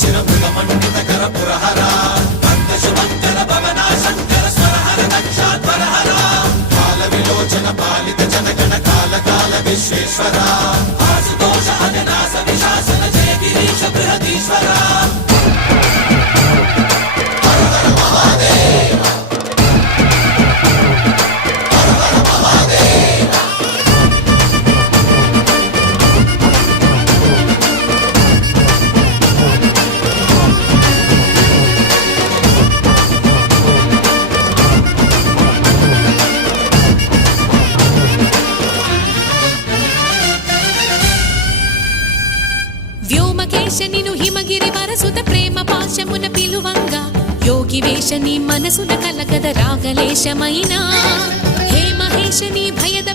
शिरमृगमण्डितकर पुरहरा भक्तशुभङ्कर भवना शङ्कर स्वरहर दक्षाध्वरहरा कालविलोचन पालित जनगण काल काल विश्वेश्वरा आशुतोष अजनास विशासन जय गिरीश बृहदीश्वरा हर हर महादेव हर हर महादेव వ్యోమకేశ నిను హిమగిరి వరసుత ప్రేమ పాశమున పిలువంగా యోగి వేష నీ మనసున కలగద రాగలేశమైనా హే మహేశ నీ భయద